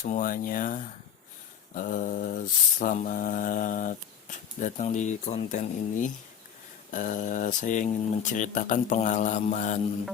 semuanya. Selamat datang di konten ini. Saya ingin menceritakan pengalaman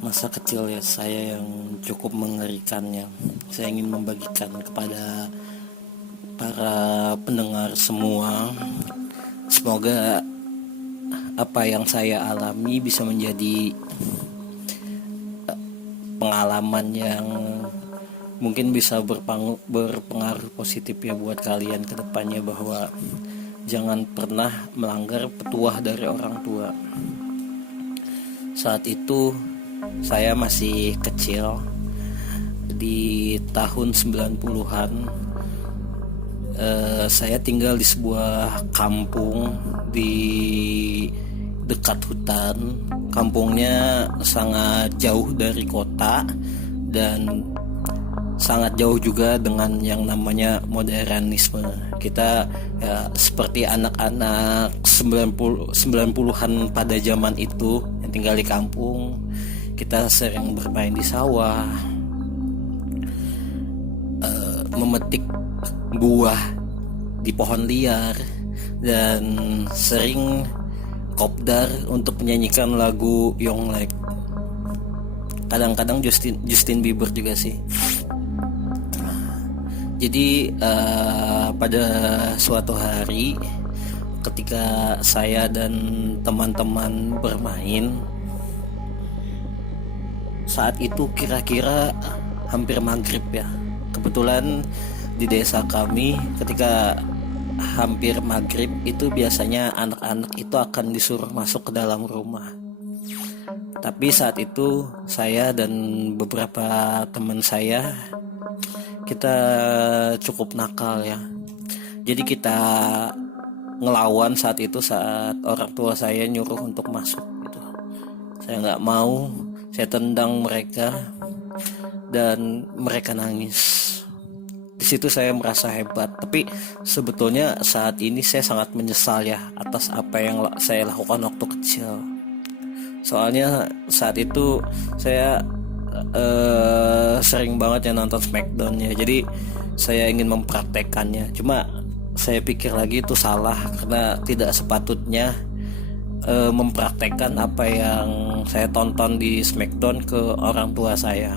masa kecil ya saya yang cukup mengerikannya. Saya ingin membagikan kepada para pendengar semua. Semoga apa yang saya alami bisa menjadi pengalaman yang mungkin bisa berpengaruh positif ya buat kalian ke depannya, bahwa jangan pernah melanggar petuah dari orang tua. Saat itu saya masih kecil, di tahun 90-an. Saya tinggal di sebuah kampung di dekat hutan. Kampungnya sangat jauh dari kota dan sangat jauh juga dengan yang namanya modernisme. Kita ya seperti anak-anak 90-an pada zaman itu yang tinggal di kampung. Kita sering bermain di sawah, memetik buah di pohon liar, dan sering kopdar untuk menyanyikan lagu Yonglek. Kadang-kadang Justin Bieber juga sih. Jadi pada suatu hari ketika saya dan teman-teman bermain, saat itu kira-kira hampir maghrib ya. Kebetulan di desa kami ketika hampir maghrib itu biasanya anak-anak itu akan disuruh masuk ke dalam rumah. Tapi saat itu saya dan beberapa teman saya, kita cukup nakal ya. Jadi kita ngelawan saat orang tua saya nyuruh untuk masuk gitu. Saya nggak mau, saya tendang mereka dan mereka nangis. Di situ saya merasa hebat, tapi sebetulnya saat ini saya sangat menyesal ya atas apa yang saya lakukan waktu kecil. Soalnya saat itu saya sering banget ya nonton Smackdown ya, jadi saya ingin mempraktekannya. Cuma saya pikir lagi itu salah, karena tidak sepatutnya mempraktekkan apa yang saya tonton di Smackdown ke orang tua saya.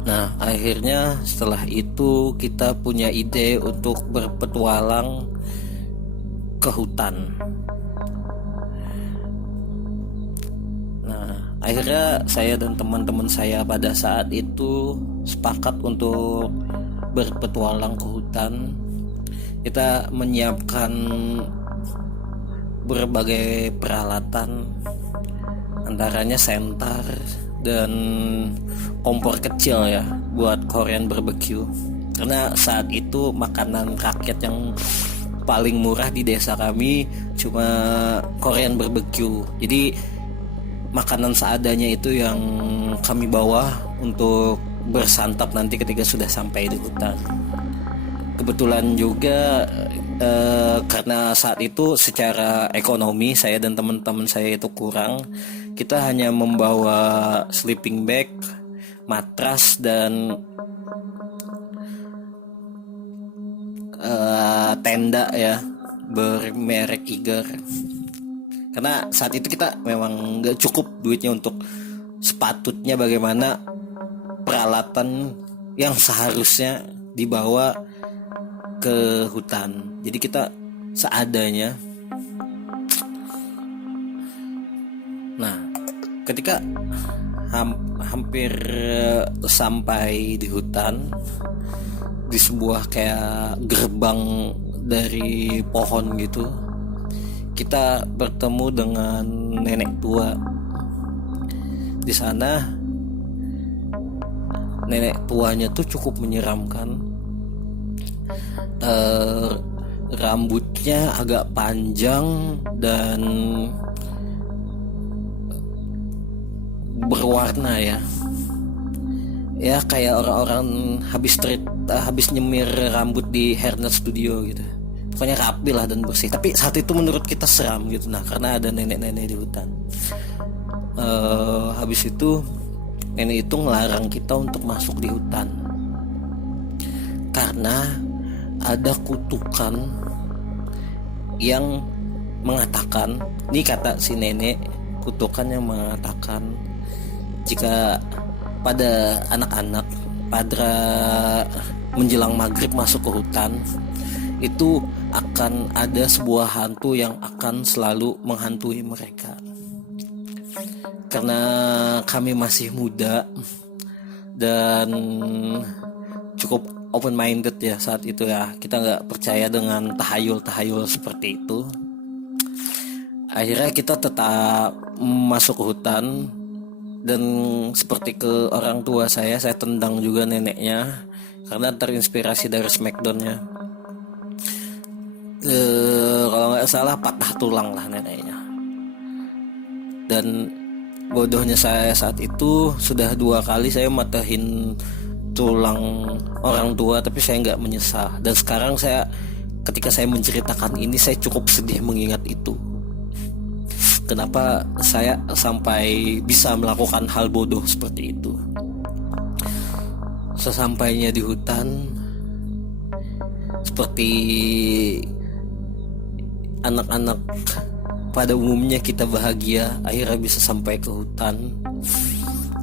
Nah, akhirnya setelah itu kita punya ide untuk berpetualang ke hutan. Nah, akhirnya saya dan teman-teman saya pada saat itu sepakat untuk berpetualang ke hutan. Kita menyiapkan berbagai peralatan, antaranya senter dan kompor kecil ya buat Korean barbecue. Karena saat itu makanan rakyat yang paling murah di desa kami cuma Korean barbecue. Jadi makanan seadanya itu yang kami bawa untuk bersantap nanti ketika sudah sampai di hutan. Kebetulan juga karena saat itu secara ekonomi saya dan teman-teman saya itu kurang, kita hanya membawa sleeping bag, matras, dan tenda ya bermerek Iger. Karena saat itu kita memang gak cukup duitnya untuk sepatutnya bagaimana peralatan yang seharusnya dibawa ke hutan. Jadi kita seadanya. Nah, ketika hampir sampai di hutan, di sebuah kayak gerbang dari pohon gitu, kita bertemu dengan nenek tua. Di sana nenek tuanya tuh cukup menyeramkan. Rambutnya agak panjang dan berwarna ya kayak orang-orang habis nyemir rambut di hairnet studio gitu. Pokoknya rapi lah dan bersih. Tapi saat itu menurut kita seram gitu. Nah, karena ada nenek-nenek di hutan. Habis itu nenek itu ngelarang kita untuk masuk di hutan. karena ada kutukan yang mengatakan, ini kata si nenek, kutukan yang mengatakan jika pada anak-anak pada menjelang maghrib masuk ke hutan itu akan ada sebuah hantu yang akan selalu menghantui mereka. Karena kami masih muda dan cukup open minded ya saat itu ya, kita nggak percaya dengan tahayul seperti itu. Akhirnya kita tetap masuk ke hutan, dan seperti ke orang tua saya tendang juga neneknya karena terinspirasi dari Smackdown-nya. Kalau nggak salah patah tulang lah neneknya. Dan bodohnya saya saat itu sudah 2 kali saya matahin tulang orang tua, tapi saya nggak menyesal. Dan sekarang ketika saya menceritakan ini, saya cukup sedih mengingat itu. Kenapa saya sampai bisa melakukan hal bodoh seperti itu? Sesampainya di hutan, seperti anak-anak pada umumnya, kita bahagia akhirnya bisa sampai ke hutan.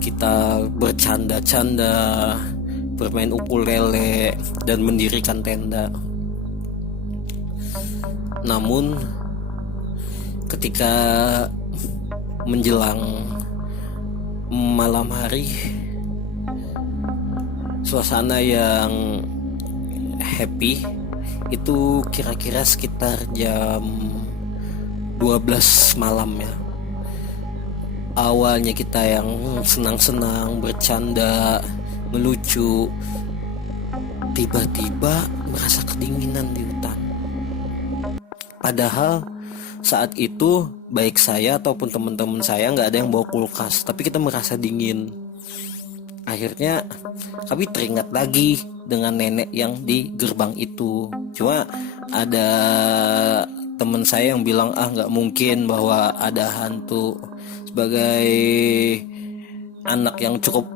Kita bercanda-canda, bermain ukulele, dan mendirikan tenda. Namun ketika menjelang malam hari, suasana yang happy itu kira-kira sekitar jam 12 malam ya. Awalnya kita yang senang-senang, bercanda, melucu, tiba-tiba merasa kedinginan di hutan. Padahal saat itu baik saya ataupun teman-teman saya nggak ada yang bawa kulkas, tapi kita merasa dingin. Akhirnya kami teringat lagi dengan nenek yang di gerbang itu. Cuma ada teman saya yang bilang nggak mungkin bahwa ada hantu. Sebagai anak yang cukup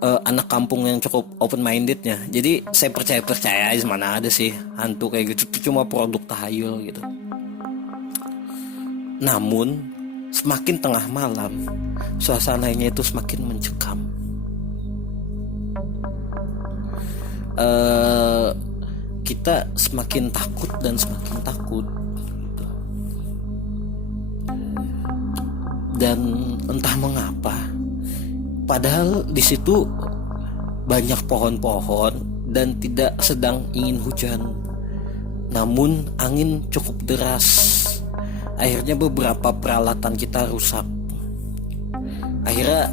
anak kampung yang cukup open mindednya, jadi saya percaya aja, mana ada sih hantu kayak gitu, itu cuma produk tahayul gitu. Namun semakin tengah malam, suasananya itu semakin mencekam. Kita semakin takut dan semakin takut. Dan entah mengapa, padahal di situ banyak pohon-pohon dan tidak sedang ingin hujan, namun angin cukup deras. Akhirnya beberapa peralatan kita rusak. Akhirnya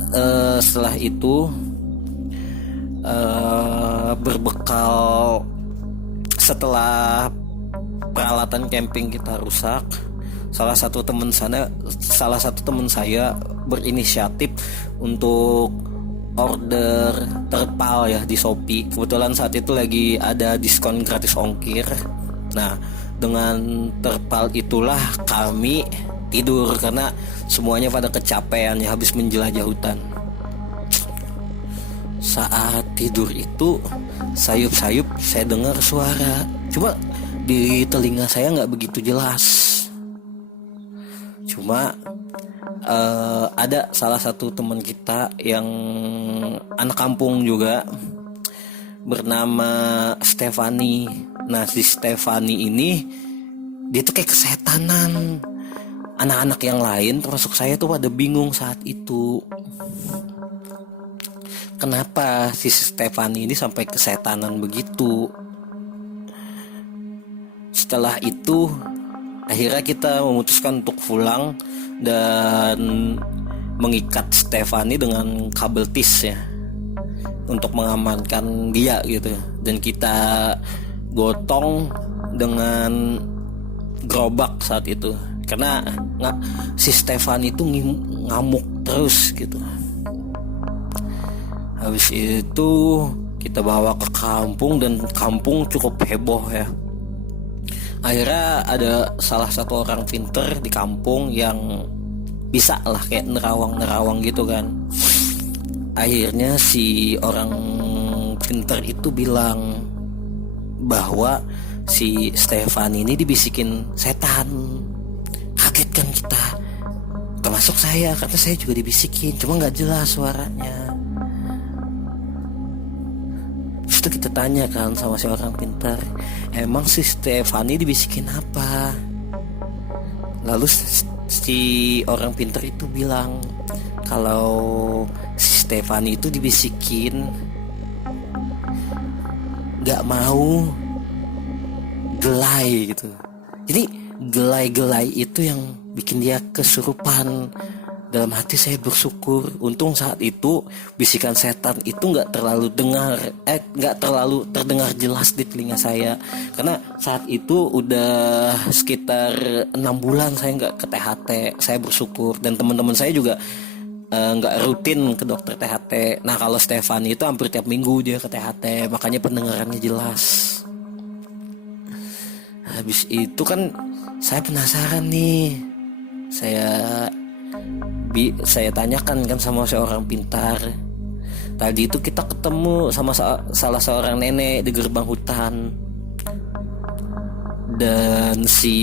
setelah itu berbekal, setelah peralatan camping kita rusak, salah satu teman saya berinisiatif untuk order terpal ya di Shopee. Kebetulan saat itu lagi ada diskon gratis ongkir. Nah, dengan terpal itulah kami tidur karena semuanya pada kecapean ya habis menjelajah hutan. Saat tidur itu sayup-sayup saya dengar suara, cuma di telinga saya nggak begitu jelas. Cuma ada salah satu teman kita yang anak kampung juga, bernama Stefani. Nah, si Stefani ini dia tuh kayak kesetanan. Anak-anak yang lain termasuk saya tuh pada bingung saat itu. Kenapa si Stefani ini sampai kesetanan begitu? Setelah itu akhirnya kita memutuskan untuk pulang dan mengikat Stefani dengan kabel tis ya, untuk mengamankan dia gitu. Dan kita gotong dengan gerobak saat itu karena si Stefani itu ngamuk terus gitu. Habis itu kita bawa ke kampung dan kampung cukup heboh ya. Akhirnya ada salah satu orang pinter di kampung yang bisa lah kayak nerawang gitu kan. Akhirnya si orang pinter itu bilang, bahwa si Stefan ini dibisikin setan. Kaget kan kita, termasuk saya, karena saya juga dibisikin, cuma nggak jelas suaranya. Terus itu kita tanya kan sama si orang pintar, emang si Stefani dibisikin apa? Lalu si orang pintar itu bilang kalau si Stefani itu dibisikin nggak mau gelai gitu. Jadi gelai-gelai itu yang bikin dia kesurupan. Dalam hati saya bersyukur, untung saat itu bisikan setan itu nggak terlalu terdengar jelas di telinga saya, karena saat itu udah sekitar 6 bulan saya nggak ke THT. Saya bersyukur, dan teman-teman saya juga nggak rutin ke dokter THT. Nah kalau Stefan itu hampir tiap minggu dia ke THT, makanya pendengarannya jelas. Habis itu kan saya penasaran nih, saya tanyakan kan sama seorang pintar. Tadi itu kita ketemu sama salah seorang nenek di gerbang hutan, dan si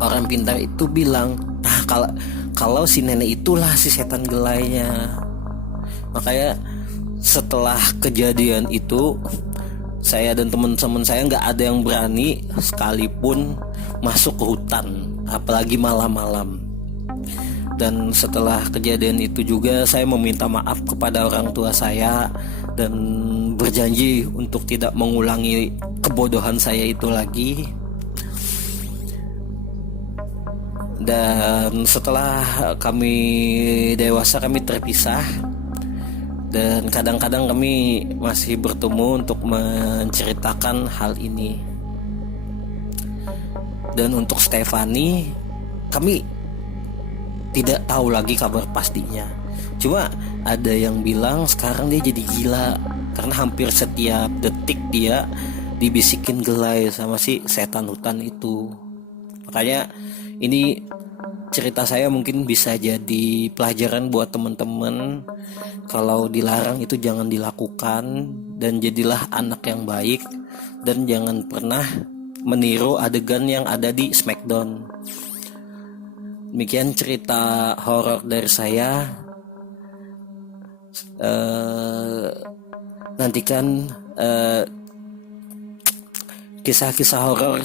orang pintar itu bilang, nah kalau si nenek itulah si setan gelainya. Makanya setelah kejadian itu, saya dan teman-teman saya nggak ada yang berani sekalipun masuk ke hutan, apalagi malam-malam. Dan setelah kejadian itu juga saya meminta maaf kepada orang tua saya dan berjanji untuk tidak mengulangi kebodohan saya itu lagi. Dan setelah kami dewasa, kami terpisah, dan kadang-kadang kami masih bertemu untuk menceritakan hal ini. Dan untuk Stefani, kami tidak tahu lagi kabar pastinya. Cuma ada yang bilang sekarang dia jadi gila karena hampir setiap detik dia dibisikin gelai sama si setan hutan itu. Makanya ini cerita saya mungkin bisa jadi pelajaran buat teman-teman. Kalau dilarang itu jangan dilakukan, dan jadilah anak yang baik, dan jangan pernah meniru adegan yang ada di Smackdown. Demikian cerita horor dari saya. Nantikan kisah-kisah horor